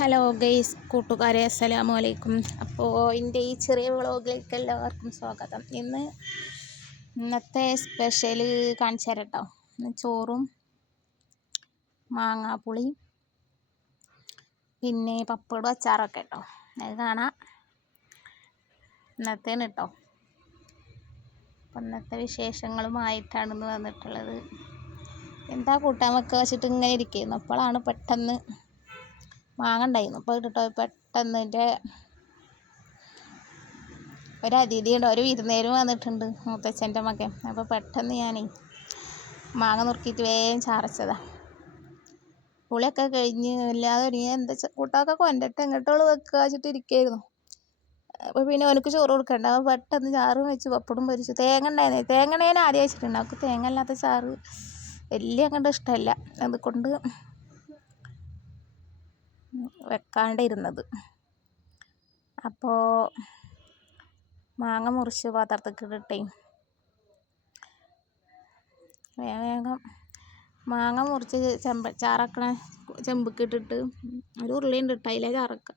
Hello guys കൂട്ടുകാരെ, അസ്സലാമു അലൈക്കും. അപ്പോൾ എൻ്റെ ഈ ചെറിയ വ്ളോഗിലേക്ക് എല്ലാവർക്കും സ്വാഗതം. ഇന്നത്തെ സ്പെഷ്യൽ കാണിച്ചു തരാം കേട്ടോ. ചോറും മാങ്ങാപ്പുളി പിന്നെ പപ്പടും അച്ചാറൊക്കെ കേട്ടോ. അത് കാണാം ഇന്നത്തേന് കേട്ടോ. അപ്പം ഇന്നത്തെ വിശേഷങ്ങളുമായിട്ടാണ് ഇന്ന് വന്നിട്ടുള്ളത്. എന്താ കൂട്ടാൻ വെക്കുക വെച്ചിട്ട് ഇങ്ങനെ ഇരിക്കുന്നു. അപ്പോഴാണ് പെട്ടെന്ന് മാങ്ങ ഉണ്ടായിരുന്നു. അപ്പോൾ കേട്ടോ പെട്ടെന്ന് എൻ്റെ ഒരു അതിഥിയുണ്ട്, ഒരു വിരുന്നേരും വന്നിട്ടുണ്ട്, മൂത്തച്ഛൻ്റെ മകൻ. അപ്പോൾ പെട്ടെന്ന് ഞാൻ മാങ്ങ നുറുക്കിയിട്ട് വേഗം ചാറച്ചതാണ്. പുളിയൊക്കെ കഴിഞ്ഞ് എല്ലാതെ ഒരുങ്ങി എന്താ കൂട്ടമൊക്കെ കൊണ്ടിട്ട് എങ്ങോട്ടോള് വെക്കുക വെച്ചിട്ട് ഇരിക്കുകയായിരുന്നു. അപ്പോൾ പിന്നെ അവനക്ക് ചോറ് കൊടുക്കണ്ട. അപ്പോൾ പെട്ടെന്ന് ചാറും വെച്ച് പപ്പടും പൊരിച്ചു. തേങ്ങ ഉണ്ടായിരുന്നു. തേങ്ങ ഞാൻ ആദ്യം വെച്ചിട്ടുണ്ട്. അവർക്ക് തേങ്ങ അല്ലാത്ത ചാറ് വലിയ അങ്ങോട്ട് ഇഷ്ടമല്ല. അതുകൊണ്ട് വെക്കാണ്ടിരുന്നത്. അപ്പോൾ മാങ്ങ മുറിച്ച് പാത്രത്തേക്ക് ഇട്ടിട്ടേ വേഗം മാങ്ങ മുറിച്ച് ചാറക്കണ ചെമ്പക്ക് ഇട്ടിട്ട് ഒരു ഉരുളിയുണ്ട് ഇട്ട് അതിലെ ചാറക്കുക.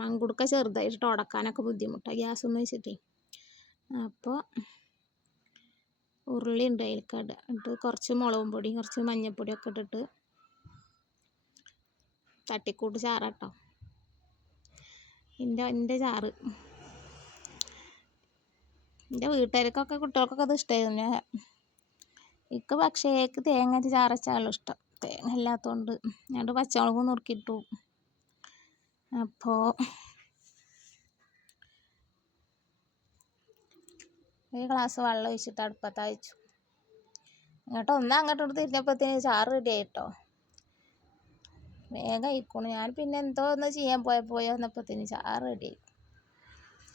മങ്കുടുക്ക ചെറുതായിട്ട് ഉടക്കാനൊക്കെ ബുദ്ധിമുട്ടാണ് ഗ്യാസൊന്നും വെച്ചിട്ടേ. അപ്പോൾ ഉരുളി ഉണ്ട് അതിലേക്ക് ഇടുക. എന്നിട്ട് കുറച്ച് മുളകും പൊടി കുറച്ച് മഞ്ഞൾപ്പൊടിയൊക്കെ ഇട്ടിട്ട് തട്ടിക്കൂട്ട് ചാറാട്ടോ. എൻ്റെ ചാറ് എൻ്റെ വീട്ടുകാർക്കൊക്കെ കുട്ടികൾക്കൊക്കെ അത് ഇഷ്ടമായിരുന്നു. പക്ഷേ തേങ്ങ ചാറച്ചാലും ഇഷ്ടം. തേങ്ങ ഇല്ലാത്തതുകൊണ്ട് ഞാൻ പച്ചമുളകും നുറുക്കിയിട്ടു. അപ്പോൾ ഒരു ഗ്ലാസ് വെള്ളം ഒഴിച്ചിട്ട് അടുപ്പത്ത് അയച്ചു. അങ്ങോട്ട് തിരിഞ്ഞപ്പോഴത്തേന് ചാറ് റെഡി ആയിട്ടോ. വേഗം ആയിക്കോണു. ഞാൻ പിന്നെ എന്തോ ഒന്ന് ചെയ്യാൻ വന്നപ്പോഴത്തേന് ചാറ് റെഡി ആയി.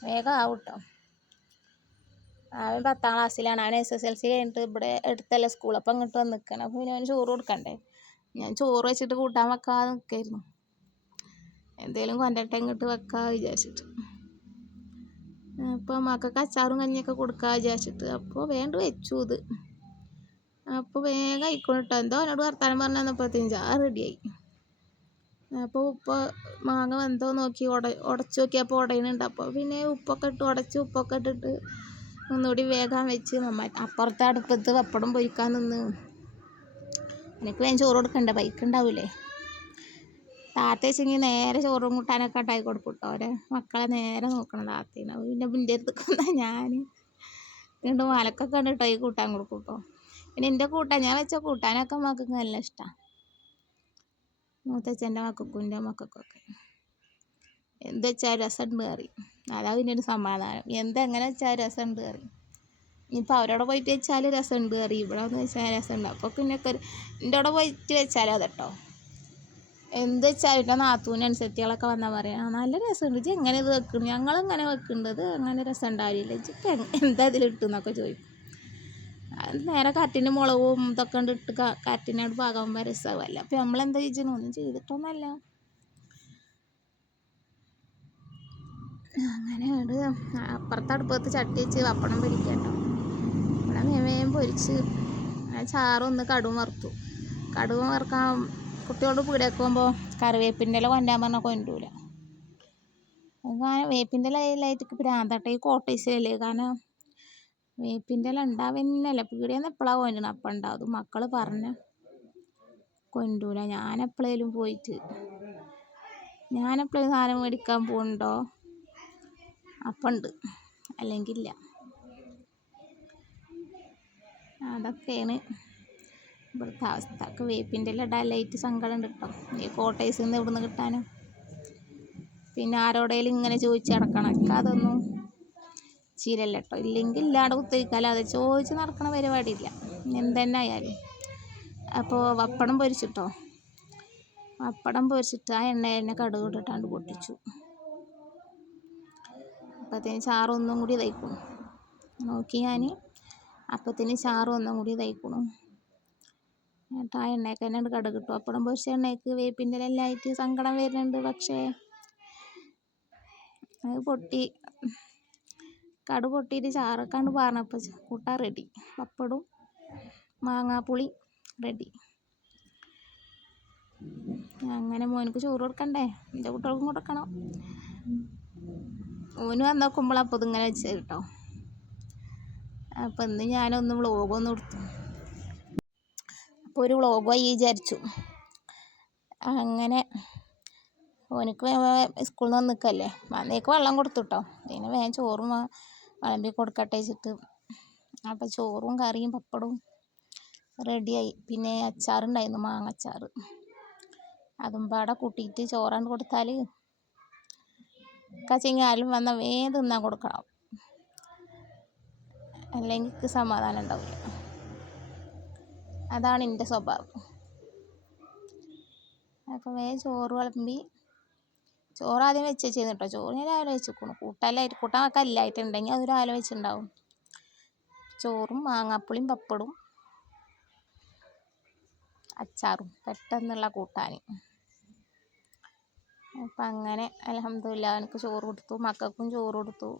വേഗം ആവും കേട്ടോ. അവൻ 10ാം ക്ലാസ്സിലാണ്. അവൻ SSLC കഴിഞ്ഞിട്ട് ഇവിടെ അടുത്തല്ല സ്കൂൾ. അപ്പം അങ്ങോട്ട് വന്ന് നിൽക്കണം. അപ്പോൾ പിന്നെ അവന് ചോറ് കൊടുക്കണ്ടേ. ഞാൻ ചോറ് വെച്ചിട്ട് കൂട്ടാൻ വെക്കാതെ നിൽക്കായിരുന്നു. എന്തേലും കൊണ്ടിട്ട് ഇങ്ങോട്ട് വെക്കാൻ വിചാരിച്ചിട്ട്. അപ്പോൾ മക്കൾക്ക് അച്ചാറും കഞ്ഞിയൊക്കെ കൊടുക്കാൻ വിചാരിച്ചിട്ട് അപ്പോൾ വേണ്ട വെച്ചു ഇത്. അപ്പോൾ വേഗം ആയിക്കോട്ടോ. എന്തോ അവനോട് വർത്താനം പറഞ്ഞു തന്നപ്പോഴത്തേനും ചാറ് റെഡിയായി. അപ്പോൾ മാങ്ങ വെന്തോ നോക്കി ഉടച്ചു നോക്കിയപ്പോൾ ഉടയുന്നുണ്ട്. അപ്പോൾ പിന്നെ ഉപ്പൊക്കെ ഇട്ടിട്ട് ഒന്നുകൂടി വേഗം വെച്ച് അപ്പുറത്തെ അടുപ്പത്ത് പപ്പടം പൊരിക്കാൻ നിന്ന്. എനിക്ക് വേഗം ചോറ് കൊടുക്കണ്ടേ, ബൈക്കുണ്ടാവില്ലേ. താത്ത വെച്ചെങ്കിൽ നേരെ ചോറും കൂട്ടാനൊക്കെ ഉണ്ടാക്കി കൊടുക്കും കേട്ടോ. അവരെ മക്കളെ നേരെ നോക്കണം താത്തേനെ. പിന്നെ എൻ്റെ അടുത്ത് വന്നാൽ ഞാൻ വീണ്ടും മലക്കൊക്കെ കണ്ടിട്ടോ ഈ കൂട്ടാൻ കൊടുക്കും കേട്ടോ. പിന്നെ എൻ്റെ ഞാൻ വെച്ച കൂട്ടാനൊക്കെ മക്കൾക്ക് നല്ല ഇഷ്ടമാണ്. മൂത്തച്ഛൻ്റെ മക്കൾക്കും എൻ്റെ മക്കൾക്കൊക്കെ എന്ത് വെച്ചാൽ രസമുണ്ട് കറി. അതാ പിന്നെ ഒരു സമാധാനം. എന്തെങ്ങനെ വെച്ചാൽ രസമുണ്ട് കറി. ഇനിയിപ്പോൾ അവരോടെ പോയിട്ട് വെച്ചാൽ രസമുണ്ട് കറി, ഇവിടെ ഒന്ന് വെച്ചാൽ രസമുണ്ട്. അപ്പോൾ പിന്നെ എൻ്റെ അവിടെ പോയിട്ട് വെച്ചാലോ അതട്ടോ. എന്ത് വെച്ചാൽ എൻ്റെ നാത്തൂനനുസരിച്ചുകളൊക്കെ വന്നാൽ പറയാം നല്ല രസമുണ്ട്, ഇജ്ജ് എങ്ങനെ ഇത് വെക്കണം, ഞങ്ങളെങ്ങനെ വെക്കേണ്ടത് അങ്ങനെ രസം ഉണ്ടാവില്ല, ഇജ്ജ് എന്താ ഇതിലിട്ടെന്നൊക്കെ ചോദിക്കും. അത് നേരെ കറ്റിൻ്റെ മുളകും ഇതൊക്കെ ഇട്ട് കറ്റിനോട് പാകാകുമ്പോൾ രസമാവല്ല. അപ്പോൾ നമ്മളെന്താ ഒന്നും ചെയ്തിട്ടൊന്നുമല്ല. അങ്ങനെ അപ്പുറത്തെ അടുപ്പത്ത് ചട്ടി വെച്ച് പപ്പടം പൊരിക്കട്ടോ. പപ്പടം വേഗം പൊരിച്ച് ചാറൊന്ന് കടുവും വറുത്തു. കടുവും വറുക്കാൻ കുട്ടിയോട് പീടികയ്ക്ക് പോകുമ്പോൾ കറിവേപ്പിൻ്റെ ഇല കൊണ്ടാൻ പറഞ്ഞാൽ കൊണ്ടൂല. കാരണം വേപ്പിൻ്റെ ഇലയിലായിട്ട് ഭ്രാന്തട്ട ഈ കോട്ടേഴ്സിലല്ലേ. കാരണം വേപ്പിൻ്റെ ഇല ഉണ്ടാവുന്നല്ല, പീടികയിൽ നിന്ന് എപ്പോഴാണ് കൊണ്ടുവരണം അപ്പം ഉണ്ടാവും. മക്കൾ പറഞ്ഞ കൊണ്ടൂല. ഞാനെപ്പോഴേലും സാധനം മേടിക്കാൻ പോകുന്നുണ്ടോ അപ്പം ഉണ്ട്, അല്ലെങ്കിൽ ഇല്ല. അതൊക്കെയാണ് ഇവിടുത്തെ അവസ്ഥ. വേപ്പിൻ്റെ ഇല ഇടാനായിട്ട് സങ്കടം ഉണ്ട് കേട്ടോ. ഈ കോട്ടേഴ്സിൽ നിന്ന് ഇവിടുന്ന് കിട്ടാനും പിന്നെ ആരോടേലും ഇങ്ങനെ ചോദിച്ച് നടക്കണം. എനിക്ക് അതൊന്നും ശീലമല്ല കേട്ടോ. ഇല്ലെങ്കിൽ ഇല്ലാണ്ട് കുത്തിരിക്കാലും അത് ചോദിച്ച് നടക്കണ പരിപാടിയില്ല എന്തെന്നെ ആയാലും. അപ്പോൾ പപ്പടം പൊരിച്ചിട്ടോ. പപ്പടം പൊരിച്ചിട്ട് ആ എണ്ണ കടുക് ഇട്ടിട്ടാണ്ട് പൊട്ടിച്ചു. അപ്പത്തിന് ചാറ് ഒന്നും കൂടി തയ്ക്കണം നോക്കി ഞാൻ. അപ്പത്തിന് ചാറ് ഒന്നും കൂടി തയ്ക്കണം. എന്നിട്ട് ആ എണ്ണയൊക്കെ തന്നെ കടുക് ഇട്ടു. പപ്പടം പൊരിച്ച എണ്ണയ്ക്ക് വേപ്പിൻ്റെ എല്ലായിട്ട് സങ്കടം വരുന്നുണ്ട്. പക്ഷേ അത് കടുക് പൊട്ടിയിട്ട് ചാറൊക്കെയാണ് പറഞ്ഞപ്പോൾ കൂട്ടാൻ റെഡി. പപ്പടും മാങ്ങാപ്പുളി റെഡി. അങ്ങനെ മോനക്ക് ചോറ് കൊടുക്കണ്ടേ, എൻ്റെ കുട്ടികൾക്കും കൊടുക്കണം. ഓന് വന്ന് നോക്കുമ്പോഴപ്പോൾ ഇതിങ്ങനെ വെച്ചത് കേട്ടോ. അപ്പം ഇന്ന് ഞാനൊന്ന് വ്ളോഗൊന്നും എടുത്തു. അപ്പോൾ ഒരു വ്ളോഗായി വിചാരിച്ചു. അങ്ങനെ ഓനക്ക് സ്കൂളിൽ നിന്ന് നിൽക്കല്ലേ, വന്നേക്ക് വെള്ളം കൊടുത്തു കേട്ടോ. പിന്നെ വേഗം ചോറും വിളമ്പി കൊടുക്കട്ടെ വെച്ചിട്ട്. അപ്പം ചോറും കറിയും പപ്പടവും റെഡിയായി. പിന്നെ അച്ചാറുണ്ടായിരുന്നു, മാങ്ങ അച്ചാർ. അതും പാടെ കൂട്ടിയിട്ട് ചോറാണ്ട് കൊടുത്താൽ കച്ചിങ്ങ ആരും വന്നാൽ വേഗം തിന്നാൻ കൊടുക്കണം, അല്ലെങ്കിൽ എനിക്ക് സമാധാനം ഉണ്ടാവില്ല. അതാണ് എൻ്റെ സ്വഭാവം. അപ്പോൾ വേഗം ചോറ് വിളമ്പി. ചോറ് ആദ്യം വെച്ച് വെച്ചിരുന്നു കേട്ടോ. ചോറ് ഞാൻ രാവിലെ വെച്ചിരിക്കണം. കൂട്ടാൻ വെക്കാൻ ഇല്ലായിട്ടുണ്ടെങ്കിൽ അത് രാവിലെ വെച്ചിട്ടുണ്ടാവും. ചോറും മാങ്ങാപ്പുളിയും പപ്പടും അച്ചാറും പെട്ടെന്നുള്ള കൂട്ടാൻ. അപ്പം അങ്ങനെ അൽഹംദുലില്ലാ എനിക്ക് ചോറ് കൊടുത്തു, മക്കൾക്കും ചോറ് കൊടുത്തു.